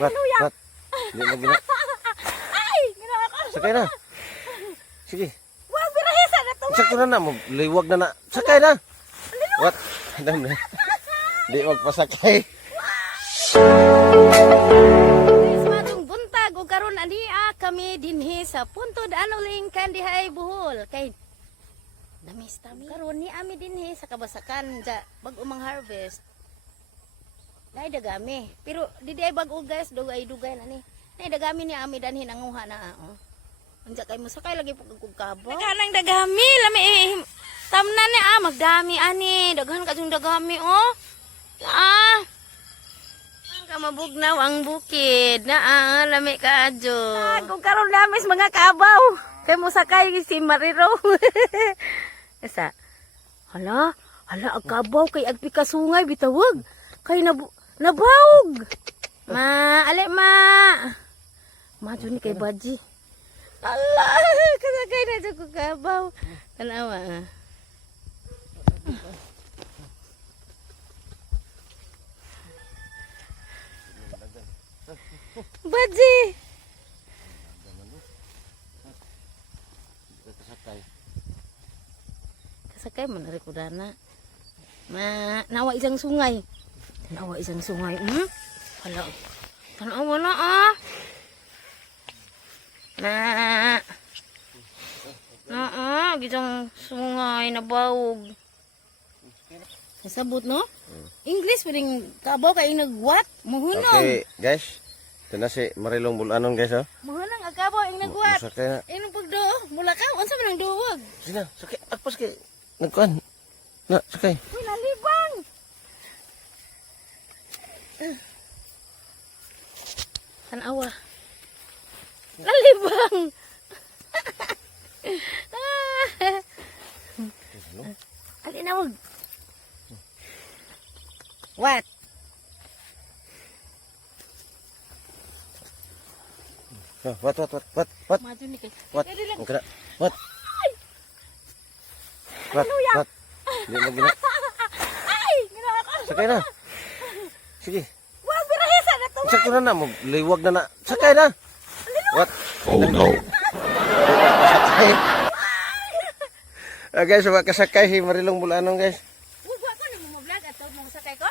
Wat, wat. Di lagi na. Ay, ginawa ko. Sakay na. Sige. Wag birahisa na to. Sakto na na mo. Liwag na na. Sakay na. Wat. Adam na. Di magpasakay. Sumatong buntag o karon ania kami dinhi sa punto Danuling Kandihay Bohol kay damis tami karon ni ami dinhi sa kabasakan ja bag-o mang harvest. Nay dagami pero di ay bag-o guys dugay-dugay na ni. Nay dagami ni ami danhi nanguha na Unsa kay mo sakay lagi pug kabaw. Kanang dagami lami tamnan ni magdami ani daghan ka dagami Kamabugnaw ang bukid na lami ka adyo. Kung karon lamis mga kabaw. Kay mo sakay si Mariro. Esa. Hala ang kabaw kay agpi ka sungay bitawag. Kay nabawog. Ale ma. Maju ni kay Baji. Allah, kasakay na dyan ko kabaw. Tanawa Baji. Kasakay man ko dana. Nawa isang sungay. Nawa isang sungay. Hala. Tanawa na Gitang sungay na bawog. Kasabot no? English pwedeng kabaw kay nagwat. Muhunong. Okay, guys. Ito na si Marilong Bulanon, guys, oh. Muhunong ang kabaw ang nagwat. Sakay na. Inong pagdo, mula ka, unsa man ang duwag? Sige na, sakay. Agpas kay. Nagkuhan. Na, sakay. Uy, nalibang. Tanawa. Nalibang. Alinawag. What? What? Maju ni kay. What? Ang kana. What? What? Di lagi na. Ay, ginawa ko. Sakay na. Sige. Wag birahisa na to. Sakto na na mo. Liwag na na. Sakay na. What? Oh no. Sakay. Guys, wag kasakay si Marilong Bulanon, guys. Wag ko na mo vlog ato mo sakay ko.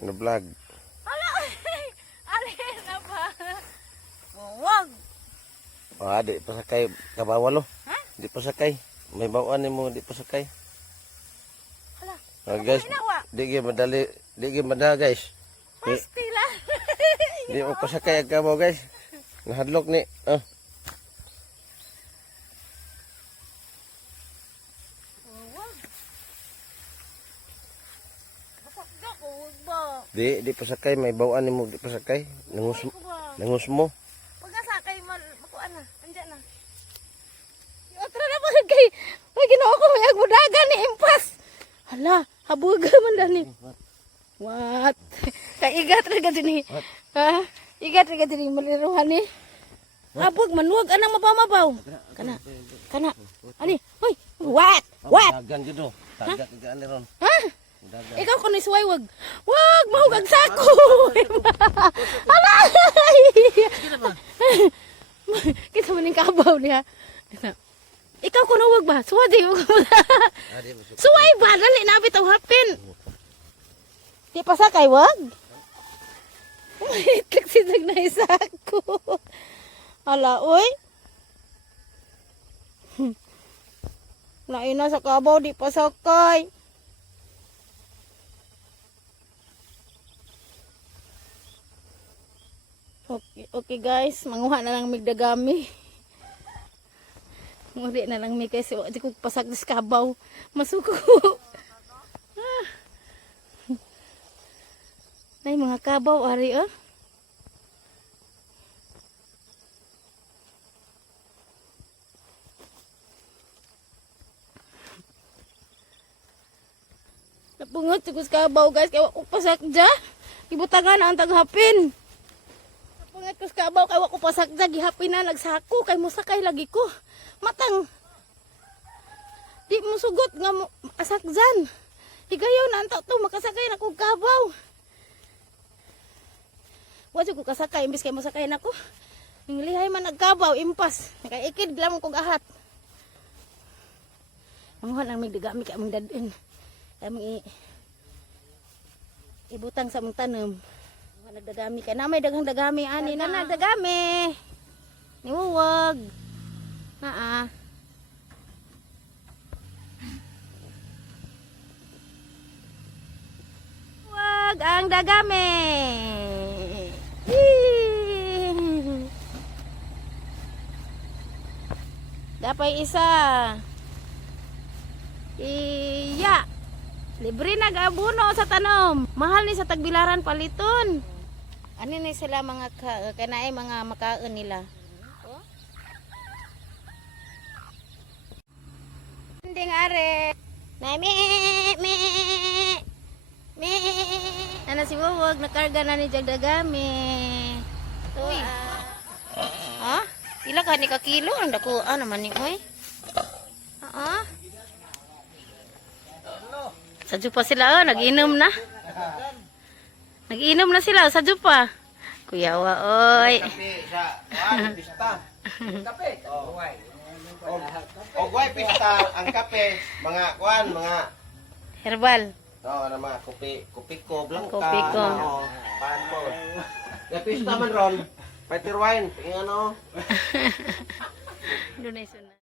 Ano vlog? Ala. Ali na ba? Wag. Di pa sakay kabawalo. Ha? Di pa sakay. May bawaan mo di pa sakay. Hala. Guys, di gyud madali, guys. Pastila. Di mo pa sakay ang kabaw, guys. Nahadlok ni. Wag. Bakak ko wag ba? Di pa sakay. May bawaan mo di pa sakay. Nangus mo. Pagkasakay man makuan na. Andiyan na. Otra na pag kay. Ay ginoo ko may agbudagan ni impas. Hala, habuga man dani. What? Kay igat ra gid ni. Ha? Igat ra gid ni maliruhan ni. Habog manuwag anang mabaw-mabaw. Kana. Ani, hoy. What? Dagan jud do. Dagat gaan ni ron. Ha? Ikaw ko ni suway wag. Wag mahugag sako. Hala. Kita maning kabaw niya. Ikaw ko wag ba? Suwadi ko. Suway ba dali na bitaw hapin. Di pa sakay wag. Itlak sidag na isako. Hala oy. Lain na sa kabaw di pa sakay. Okay guys, manguha na lang migdagami. Nguri na lang mi kasi di ko pasag sa kabaw. Masuko. Nay mga kabaw ari Napungot si kabaw guys kaya ko pasak dya. Ibutangan na ang taghapin. Napungot ko kabaw kaya ko pasak dya. Gihapin na nagsako kay musakay lagi ko. Matang. Di mo sugot nga mo asak dyan. Higayaw na ang to makasakay na kong kabaw. Wa jud ko kasakay imbis kay mosakay nako. Ning lihay man nagkabaw impas. Nakaikid lamang kog ahat. Manguhan ang migdagami kay among dadin. Kami ibutang sa among tanom. Nagdagami kay namay daghang dagami ani na nagdagami. Niwuwag. Naa. Wag ang dagami. Dapay isa. Iya. Libre nag-abuno sa tanom. Mahal ni sa tagbilaran paliton. Ano ni sila mga kanay mga makaon nila. Hindi nga are. Me. Ano si Wawag nakarga na ni Jagdagami. Uy. Ha? Ila ka ni ka kilo ang dako naman ni oy. Ha? Sa jupa sila nag-inom na. Nag-inom na sila sa jupa. Kuya wa oy. Kape sa pista. Kape. Ogway pista ang kape, mga kuan, mga Herbal. ano mga kopi ko, blanca. Kopi ko. Pan mo. Ya pista man ron. Fighter wine, tingnan ano. Donation na.